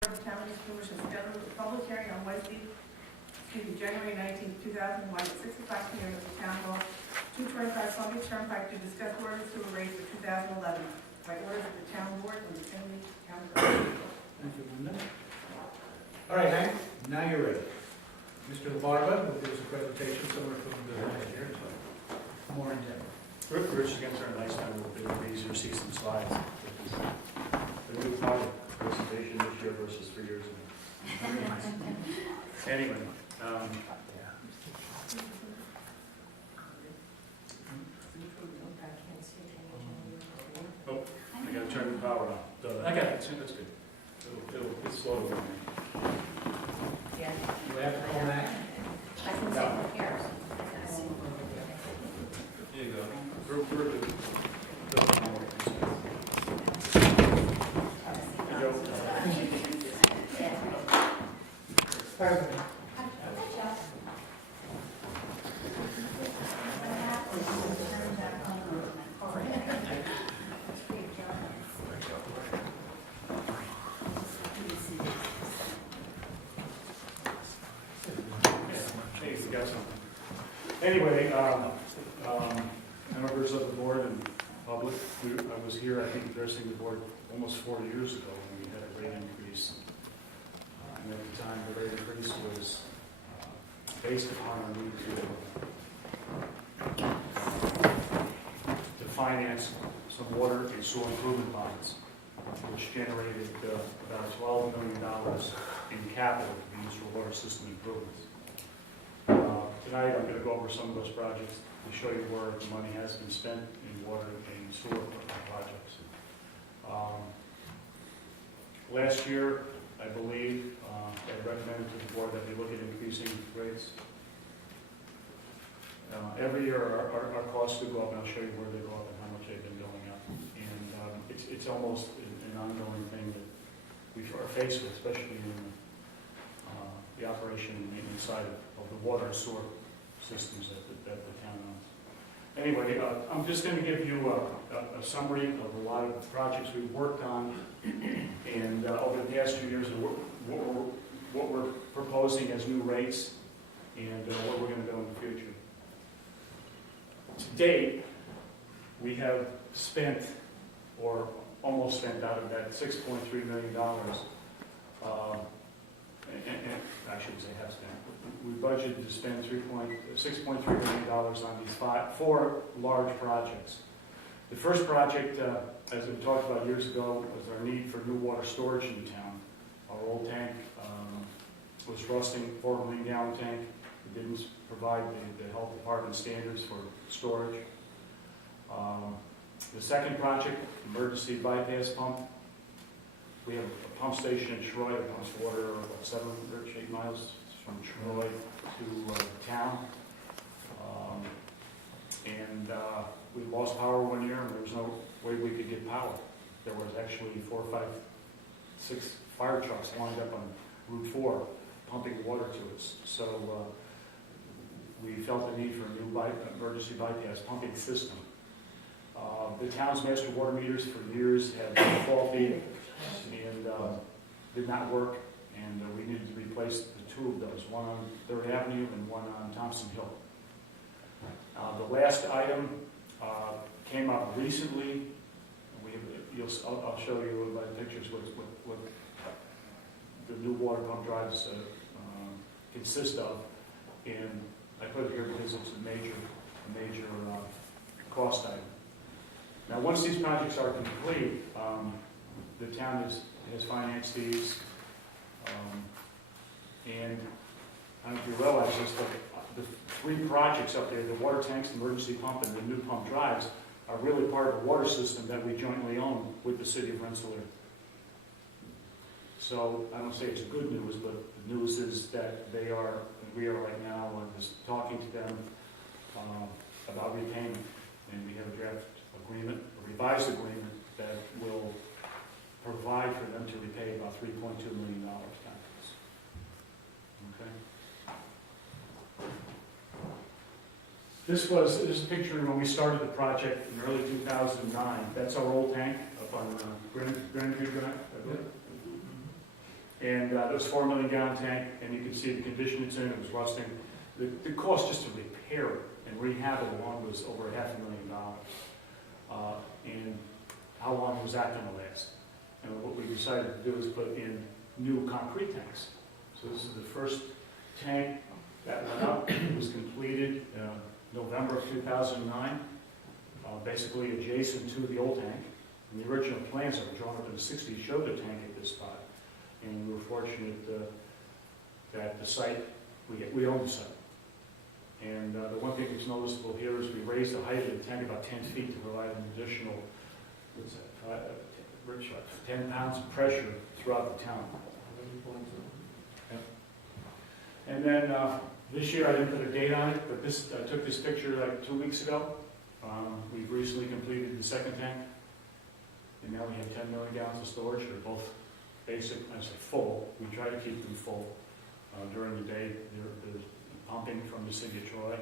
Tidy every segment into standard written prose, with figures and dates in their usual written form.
The Town Commission scheduled a public hearing on Wednesday, January 19, 2001, at 6 o'clock p.m. at the Town Hall, 225 Columbia Turnpike, to discuss orders to raise for 2011 by orders of the Town Board and the Assembly Town Clerk. Thank you, Linda. All right, Hank, now you're ready. Mr. LaBarba will give us a presentation similar to the last year, so more in depth. Rich, again, turn next time, it'll be easier to see some slides. The new project presentation this year versus 3 years ago. Anyway, oh, I gotta turn the power on. I got it, that's good. It's slow. Yeah. Do we have to call that? I can say who cares. There you go. We're good. Anyway, members of the board and public, I was here, I think, addressing the board almost 4 years ago when we had a rate increase. And at the time, the rate increase was based upon our need to finance some water and sewer improvement bonds, which generated about $12 million in capital to be used for water system improvements. Tonight, I'm going to go over some of those projects to show you where the money has been spent in water and sewer projects. Last year, I believe, I recommended to the board that we look at increasing rates. Every year, our costs do go up, and I'll show you where they go up and how much they've been going up. And it's almost an ongoing thing that we are faced with, especially in the operation and maintenance side of the water and sewer systems that the town owns. Anyway, I'm just going to give you a summary of a lot of the projects we've worked on, and over the past few years, what we're proposing as new rates, and what we're going to do in the future. To date, we have spent, or almost spent out of that $6.3 million, and I shouldn't say have spent. We budgeted to spend $6.3 million on these four large projects. The first project, as we talked about years ago, was our need for new water storage in town. Our old tank was rusting, 4 million gallon tank. It didn't provide the health department standards for storage. The second project, emergency bypass pump. We have a pump station in Troy that pumps water about 7 or 8 miles from Troy to town. We lost power one year, and there was no way we could get power. There was actually 4, 5, 6 fire trucks lined up on Route 4 pumping water to us. So we felt the need for a new emergency bypass pumping system. The town's master water meters for years had been faulty and did not work, and we needed to replace the 2 of those, one on 3rd Avenue and one on Thompson Hill. The last item came up recently. I'll show you by the pictures what the new water pump drives consist of, and I put it here because it's a major cost item. Now, once these projects are complete, the town has financed these, and I don't know if you realize this, but the 3 projects up there, the water tanks, the emergency pump, and the new pump drives, are really part of the water system that we jointly own with the city of Rensselaer. So I don't say it's good news, but the news is that we are right now just talking to them about repayment, and we have a draft agreement, a revised agreement that will provide for them to repay about $3.2 million taxes. Okay. This is a picture when we started the project in early 2009. That's our old tank up on Grand Creek Drive, I believe. And it was 4 million gallon tank, and you can see the condition it's in, it was rusting. The cost just to repair it and rehab it alone was over $500,000. And how long was that gonna last? And what we decided to do is put in new concrete tanks. So this is the first tank that went up. It was completed November of 2009, basically adjacent to the old tank. And the original plans that were drawn up in the 60s showed the tank at this spot. And we were fortunate that the site, we own the site. And the one thing that's noticeable here is we raised the height of the tank about 10 feet to provide an additional, what's that, Rich, 10 pounds of pressure throughout the town. And then this year, I didn't put a date on it, but this, I took this picture like 2 weeks ago. We've recently completed the second tank, and now we have 10 million gallons of storage. They're both basic, I say full. We try to keep them full. During the day, there's pumping from the city of Troy,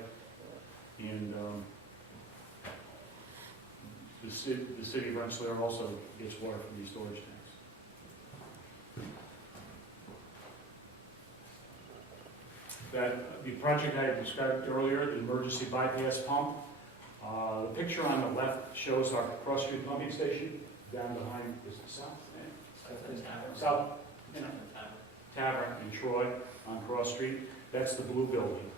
and the city of Rensselaer also gets water from these storage tanks. The project I described earlier, the emergency bypass pump, the picture on the left shows our Cross Street pumping station down behind, is it south? South Tavern in Troy on Cross Street. That's the blue building.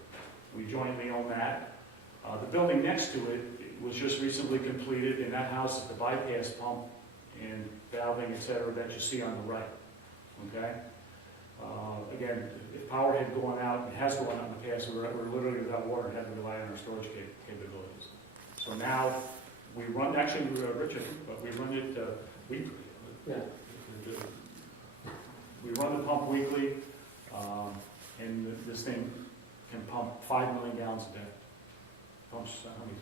We jointly own that. The building next to it was just recently completed, and that houses the bypass pump and valving, et cetera, that you see on the right. Okay? Again, if power had gone out, and has gone out in the past, we're literally without water and had to rely on our storage capabilities. So now we run, actually, Richard, but we run it weekly. Yeah. We run the pump weekly, and this thing can pump 5 million gallons a day. Pumps, how many?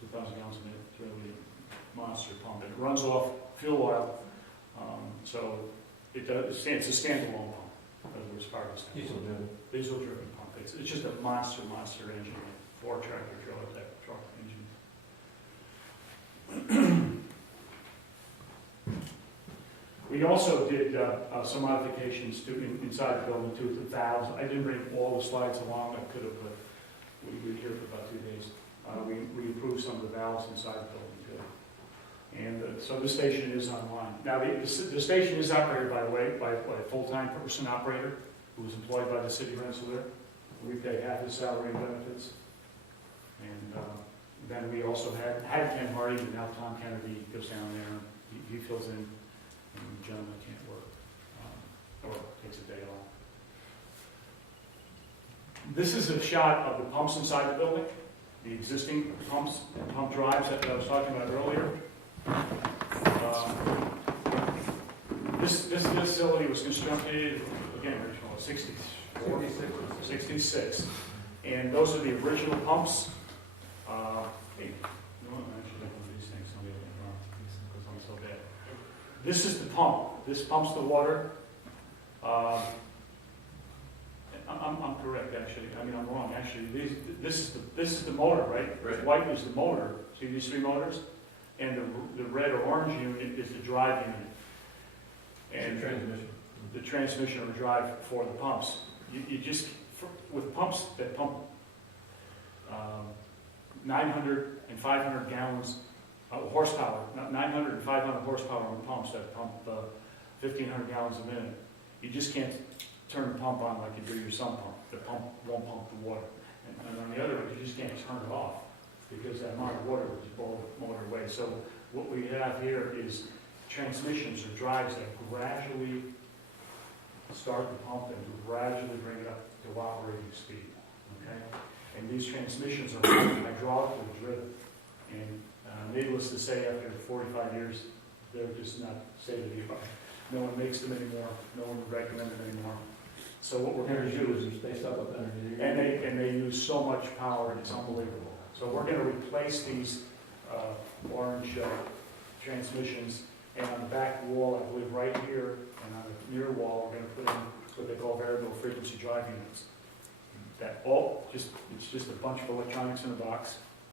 2,000 gallons a minute. It's really a monster pump. It runs off fuel oil, so it does, it's a standalone pump. As part of this. Diesel-driven pump. It's just a monster engine, 4 tractor trailer type truck engine. We also did some modifications to inside the building to the valves. I didn't bring all the slides along. I could have, but we were here for about 2 days. We improved some of the valves inside the building too. And so this station is online. Now the station is operated, by the way, by a full-time person operator who is employed by the city of Rensselaer. We pay half his salary and benefits. And then we also had Ken Hardy, and now Tom Kennedy goes down there. He fills in. And the gentleman can't work, or takes a day off. This is a shot of the pumps inside the building, the existing pumps, pump drives that I was talking about earlier. This facility was constructed, again, original 66, and those are the original pumps. This is the pump. This pumps the water. I'm correct, actually. I mean, I'm wrong, actually. This is the motor, right? Right. White is the motor. See these 3 motors? And the red or orange unit is the drive unit. And Transmission. the transmission or drive for the pumps. You just, with pumps that pump 900 and 500 gallons horsepower, 900 and 500 horsepower on pumps that pump 1,500 gallons a minute. You just can't turn the pump on like you do your sump pump. The pump won't pump the water. And on the other end, you just can't turn it off because that amount of water will just blow the motor away. So what we have here is transmissions or drives that gradually start the pump and gradually bring it up to operating speed. Okay? And these transmissions are hydraulically driven. And needless to say, after 45 years, they're just not state-of-the-art. No one makes them anymore. No one would recommend them anymore. So what we're going to do is, They suck up energy. and they use so much power, it's unbelievable. So we're going to replace these orange transmissions, and on the back wall, I believe right here, and on the near wall, we're going to put in what they call variable frequency drive units. That it's just a bunch of electronics in a box.